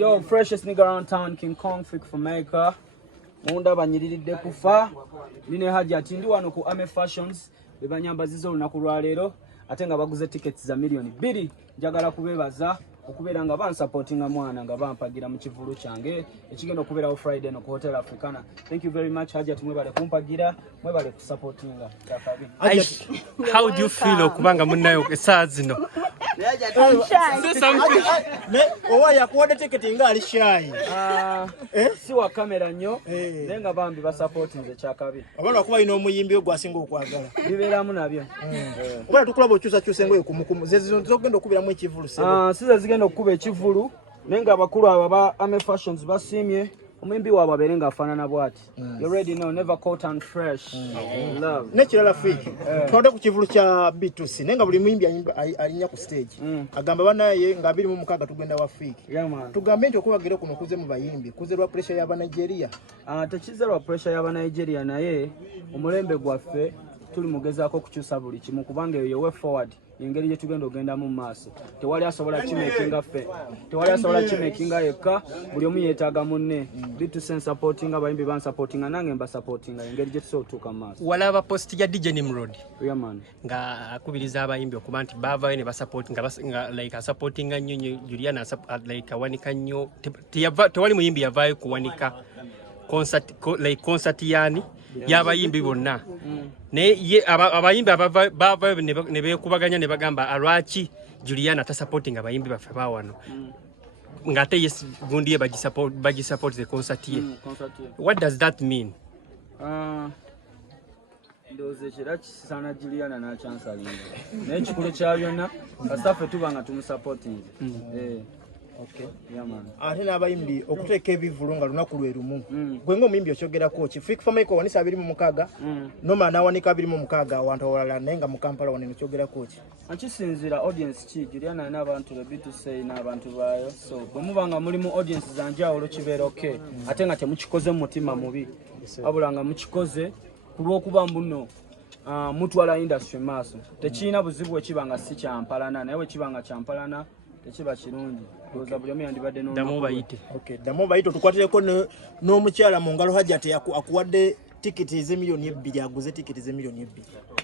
Yo, freshest nigga around town, King Kong, Freak Fameica. Munda banyiriridde kufa. Nine haja ati ndi wano ku Ame Fashions. Bebanyambaziza olunaku lwa leero. Ate nga baguze tickets za million 2. Njagala kubebaza okubeera nga bansupportinga mwana nga bampagira mu kivulu kyange. Ekigenda okubeerawo Friday no ku Hotel Africana. Thank you very much Haji ati mwebale kumpagira, mwebale kusupportinga. How do you feel okubanga munnayo esaawa zino? Owa yakuwadde tiketi nga ali shy. Si wa kamera nnyo naye nga bambi basupportinze kyakabi. Abantu akuba ino omuyimbi ogwo asinga okwagala. Bibeeramu nabyo. Oba tukulaba okyusa engoye kumukumu zogenda okubiramu ekivulu sebo. Siza zigenda okuba ekivulu naye nga abakulu abo ba Ame Fashions basimye omuyimbi waabwe abeere ng'afaanana bw'ati. You already know, never caught and fresh. Love. Nekirala freak. Twade ku kivulu kya B2C naye nga buli muyimbi alinya ku stage. Agamba banaye nga 26 tugenda wa freak. Tugambe nti okubagira kuno kuze mu bayimbi kuze lwa pressure y'aba Nigeria. Tekize lwa pressure y'aba Nigeria naye omulembe gwaffe tuli mugezaako kukyusa buli kimu kubanga eyo way forward engeri gye tugenda ogenda mu maaso. Tewali asobola kimekinga ffe. Tewali asobola kimekinga yekka. Buli omu yeetaaga munne. B2C supporting abayimbi ban supporting nange mba supporting engeri gye tusobola okutuuka mu maaso. Walaba post ya DJ Nimrod. Yeah man. Nga akubiriza abayimbi okuba nti bavayo ne basupporting nga like supporting nnyo Juliana like awanika nnyo. Tewali muyimbi yavayo kuwanika concert yani y'abayimbi bonna. Ne abayimbi bavayo ne beekubaganya ne bagamba alwaki Juliana ta supporting abayimbi baffe bawano. Ngate yes gundi bagi support the concert ye. What does that mean? Ndoze kira kisana Juliana na chance alinga. Ne kikulu kya byonna basaffe tubanga tumusupporting. Okay, yeah man. Ate n'abayimbi okuteeka ebivulu nga lunaku lwe lumu. Gwe ng'omuyimbi okyogerako ki? Freak Fameica wanisa 26, Noma n'awanika 26 awantu awalala naye nga mu Kampala wanene okyogerako ki? Akisinzira audience ki Juliana n'abantu be B2C n'abantu baayo. So bwe muba nga muli mu audience zanjawulo kibeera okay. Ate nga temukikoze mu mutima mubi. Wabula nga mukikoze kulw'okuba mbuno mutwala industry maaso. Tekirina buzibu ekibanga si kyampalana naye ekibanga kyampalana tekiba kirungi. Damo bayite. Okay, damo bayite tukwatireko n'omukyala mu ngalo Haji ate akuwadde tiketi ez'emiliyoni 2 aguze tiketi ez'emiliyoni 2.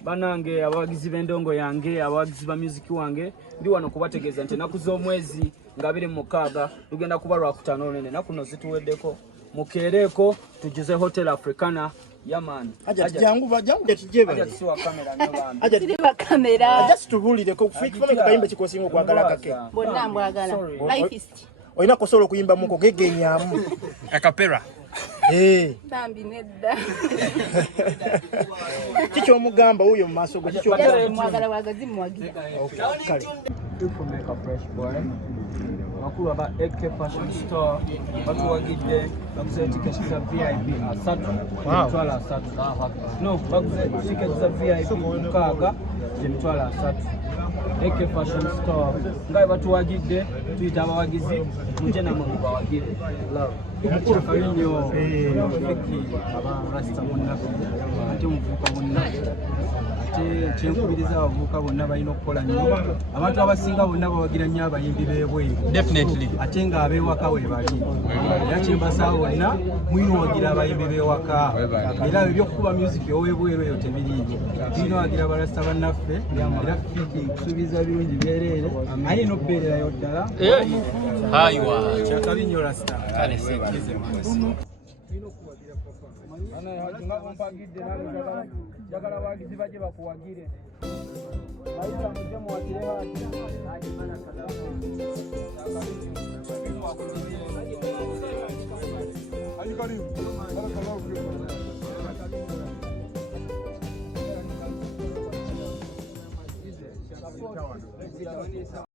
Banange abawagizi b'endongo yange abawagizi ba music wange ndi wano kubategeeza nti naku z'omwezi nga 26 tugenda kuba lwa kutaano nene naku no zituweddeko mukeereko tugize Hotel Africana. Yeah man. Aja jangu tujeba. Aja siwa kamera nyo bambi. Aja siwa kamera. Aja tubulire ko Freak Fameica kayimba kikosingo kwagala kake. Bonna mbwagala. Life is. Oyina kosolo kuyimba muko gegenyamu. Akapera. Bambi nedda. Kicho omugamba huyo maaso go kicho mwagala wagazi mwagira. Kale. Fameica fresh boy. Makuru aba AK Fashion Store batuwagidde baguze tickets za VIP asatu. Mitwala asatu. No, baguze tickets za VIP mukaaga mitwala asatu. AK Fashion Store ngaye batuwagidde tuyita abawagizi mujje namwe mubawagire. Love. Mukuru kalinyo aba rasta munnafu ate muvuka munnafu. Kyenkubiriza abavubuka bonna balina okukola nnyo. Abantu abasinga bonna bawagira nnyo abayimbi b'ebweru. Definitely. Ate nga ab'ewaka we bali. Era kyembasaba bonna mulina owagira abayimbi b'ewaka. Era ebyokukuba music ow'ebweru eyo tebiriiyo. Tulina owagira abalasta bannaffe. Era fiki kusuubiza birungi byereere. Ayina okubeererayo ddala. Hayiwa. Kyakabi nnyo rasta. Kale sekize mposi. Ana hajunga kumpagidde nalo jagala bagizi baje bakuwagire. Baita mujje muwagire haji mana salama. Haji karibu. Barakallahu fikum.